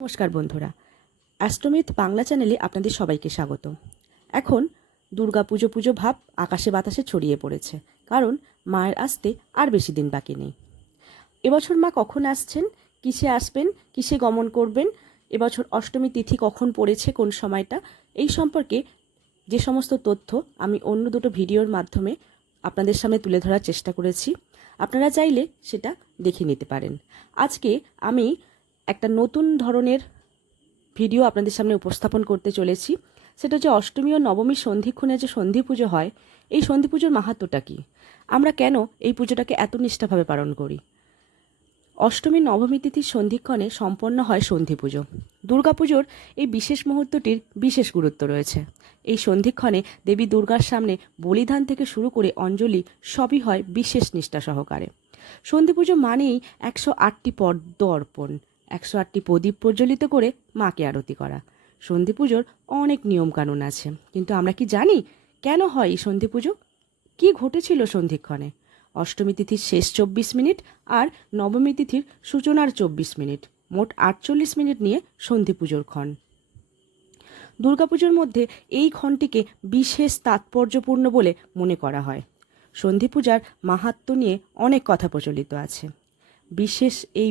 নমস্কার বন্ধুরা, অ্যাস্ট্রোমিথ বাংলা চ্যানেলে আপনাদের সবাইকে স্বাগত। এখন দুর্গাপুজো পুজো ভাব আকাশে বাতাসে ছড়িয়ে পড়েছে, কারণ মায়ের আসতে আর বেশি দিন বাকি নেই। এবছর মা কখন আসছেন, কিসে আসবেন, কিসে গমন করবেন, এবছর অষ্টমী তিথি কখন পড়েছে, কোন সময়টা, এই সম্পর্কে যে সমস্ত তথ্য আমি অন্য দুটো ভিডিওর মাধ্যমে আপনাদের সামনে তুলে ধরার চেষ্টা করেছি, আপনারা চাইলে সেটা দেখে নিতে পারেন। আজকে আমি একটা নতুন ধরনের ভিডিও আপনাদের সামনে উপস্থাপন করতে চলেছি। সেটা হচ্ছে অষ্টমী ও নবমী সন্ধিক্ষণে যে সন্ধি পুজো হয়, এই সন্ধি পুজোর মাহাত্ম্যটা কী, আমরা কেন এই পুজোটাকে এত নিষ্ঠাভাবে পালন করি। অষ্টমী নবমী তিথির সন্ধিক্ষণে সম্পন্ন হয় সন্ধি পুজো। দুর্গাপুজোর এই বিশেষ মুহূর্তটির বিশেষ গুরুত্ব রয়েছে। এই সন্ধিক্ষণে দেবী দুর্গার সামনে বলিদান থেকে শুরু করে অঞ্জলি সবই হয় বিশেষ নিষ্ঠা সহকারে। সন্ধি পুজো মানেই 108টি পদ্ম অর্পণ, 108টি প্রদীপ প্রজ্বলিত করে মাকে আরতি করা। সন্ধি পুজোর অনেক নিয়মকানুন আছে, কিন্তু আমরা কি জানি কেন হয় এই সন্ধি পুজো, কী ঘটেছিল সন্ধিক্ষণে? অষ্টমী তিথির শেষ 24 মিনিট আর নবমী তিথির সূচনার 24 মিনিট, মোট 48 মিনিট নিয়ে সন্ধি পুজোর ক্ষণ। দুর্গাপুজোর মধ্যে এই ক্ষণটিকে বিশেষ তাৎপর্যপূর্ণ বলে মনে করা হয়। সন্ধি পূজার মাহাত্ম্য নিয়ে অনেক কথা প্রচলিত আছে।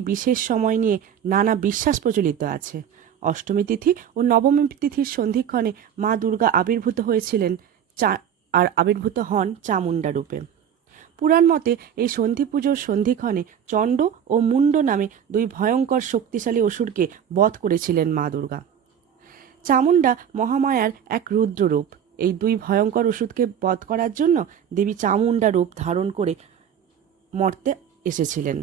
বিশেষ সময় নিয়ে নানা বিশ্বাস প্রচলিত আছে। অষ্টমী তিথি ও নবমী তিথির সন্ধিক্ষণে মা দুর্গা আবির্ভূত হয়েছিলেন আর আবির্ভূত হন চামুণ্ডা রূপে। পুরাণ মতে এই সন্ধি পুজোর সন্ধিক্ষণে চণ্ড ও মুণ্ড নামে দুই ভয়ঙ্কর শক্তিশালী অসুরকে বধ করেছিলেন মা দুর্গা। চামুণ্ডা মহামায়ার এক রুদ্ররূপ। এই দুই ভয়ঙ্কর অসুরকে বধ করার জন্য দেবী চামুণ্ডা রূপ ধারণ করে মর্তে এসেছিলেন।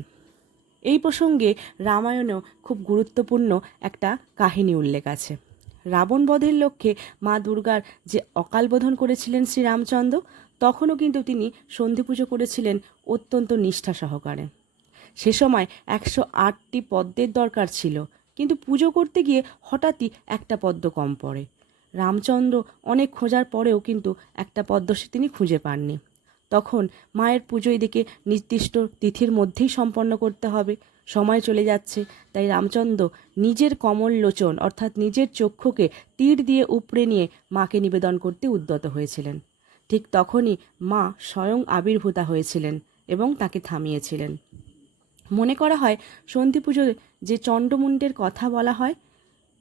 এই প্রসঙ্গে রামায়ণেও খুব গুরুত্বপূর্ণ একটা কাহিনী উল্লেখ আছে। রাবণ বধের লক্ষ্যে মা দুর্গার যে অকাল বোধন করেছিলেন শ্রীরামচন্দ্র, তখনও কিন্তু তিনি সন্ধি পুজো করেছিলেন অত্যন্ত নিষ্ঠা সহকারে। সে সময় 108টি পদ্মের দরকার ছিল, কিন্তু পুজো করতে গিয়ে হঠাৎই একটা পদ্ম কম পড়ে। রামচন্দ্র অনেক খোঁজার পরেও কিন্তু একটা পদ্ম তিনি খুঁজে পাননি। তখন মায়ের পুজো এদিকে নির্দিষ্ট তিথির মধ্যেই সম্পন্ন করতে হবে, সময় চলে যাচ্ছে, তাই রামচন্দ্র নিজের কমল লোচন অর্থাৎ নিজের চক্ষুকে তীর দিয়ে উপড়ে নিয়ে মাকে নিবেদন করতে উদ্যত হয়েছিলেন। ঠিক তখনই মা স্বয়ং আবির্ভূতা হয়েছিলেন এবং তাকে থামিয়েছিলেন। মনে করা হয় সন্ধি পুজোয় যে চণ্ডমুণ্ডের কথা বলা হয়,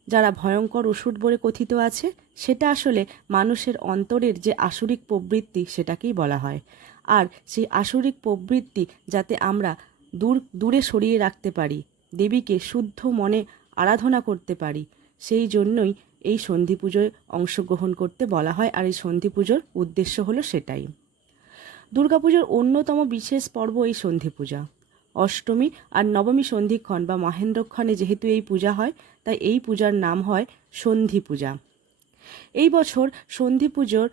যারা ভয়ঙ্কর অসুর বলে কথিত আছে, সেটা আসলে মানুষের অন্তরের যে আসুরিক প্রবৃত্তি সেটাকেই বলা হয়। আর সেই আসুরিক প্রবৃত্তি যাতে আমরা দূরে সরিয়ে রাখতে পারি, দেবীকে শুদ্ধ মনে আরাধনা করতে পারি, সেই জন্যই এই সন্ধি পুজোয় অংশগ্রহণ করতে বলা হয়। আর এই সন্ধি পুজোর উদ্দেশ্য হলো সেটাই। দুর্গাপুজোর অন্যতম বিশেষ পর্ব এই সন্ধি পূজা। অষ্টমী আর নবমী সন্ধিক্ষণ বা মহেন্দ্রক্ষণে যেহেতু এই পূজা হয়, তাই এই পূজার নাম হয় সন্ধি পূজা। এই বছর সন্ধি পুজোর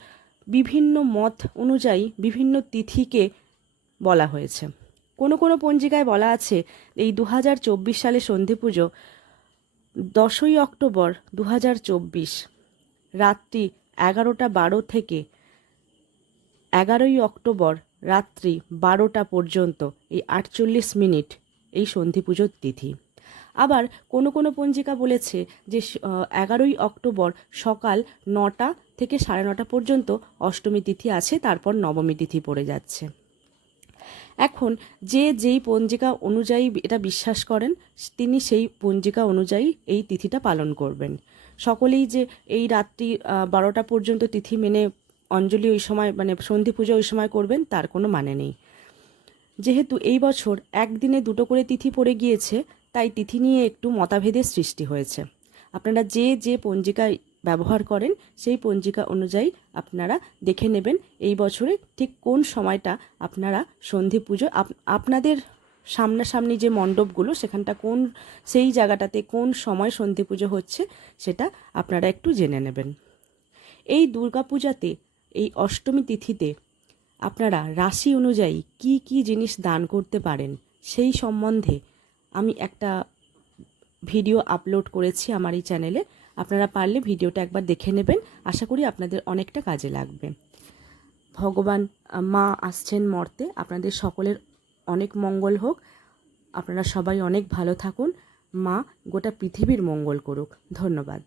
বিভিন্ন মত অনুযায়ী বিভিন্ন তিথিকে বলা হয়েছে। কোনো কোনো পঞ্জিকায় বলা আছে এই 2024 সালে সন্ধি পুজো 10ই অক্টোবর 2024 রাত্রি 11:12 থেকে 11ই অক্টোবর রাত্রি 12টা পর্যন্ত এই 48 মিনিট এই সন্ধি পুজোর তিথি। আবার কোনো কোনো পঞ্জিকা বলেছে যে 11ই অক্টোবর সকাল 9টা থেকে 9:30 পর্যন্ত অষ্টমী তিথি আছে, তারপর নবমী তিথি পড়ে যাচ্ছে। এখন যেই পঞ্জিকা অনুযায়ী এটা বিশ্বাস করেন, তিনি সেই পঞ্জিকা অনুযায়ী এই তিথিটা পালন করবেন। সকলেই যে এই রাত্রি 12টা পর্যন্ত তিথি মেনে অঞ্জলি ওই সময় মানে সন্ধি পুজো ওই সময় করবেন তার কোনো মানে নেই। যেহেতু এই বছর একদিনে দুটো করে তিথি পড়ে গিয়েছে, তাই তিথি নিয়ে একটু মতভেদের সৃষ্টি হয়েছে। আপনারা যে পঞ্জিকা ব্যবহার করেন সেই পঞ্জিকা অনুযায়ী আপনারা দেখে নেবেন এই বছরে ঠিক কোন সময়টা আপনারা সন্ধি পুজো আপনাদের সামনাসামনি যে মণ্ডপগুলো সেখানটা সেই জায়গাটাতে কোন সময় সন্ধি পুজো হচ্ছে সেটা আপনারা একটু জেনে নেবেন। এই দুর্গাপূজাতে এই অষ্টমী তিথিতে আপনারা রাশি অনুযায়ী কি কি জিনিস দান করতে পারেন সেই সম্বন্ধে আমি একটা ভিডিও আপলোড করেছি আমার এই চ্যানেলে। আপনারা পারলে ভিডিওটা একবার দেখে নেবেন, আশা করি আপনাদের অনেকটা কাজে লাগবে। ভগবান মা আসছেন মর্তে, আপনাদের সকলের অনেক মঙ্গল হোক, আপনারা সবাই অনেক ভালো থাকুন। মা গোটা পৃথিবীর মঙ্গল করুক। ধন্যবাদ।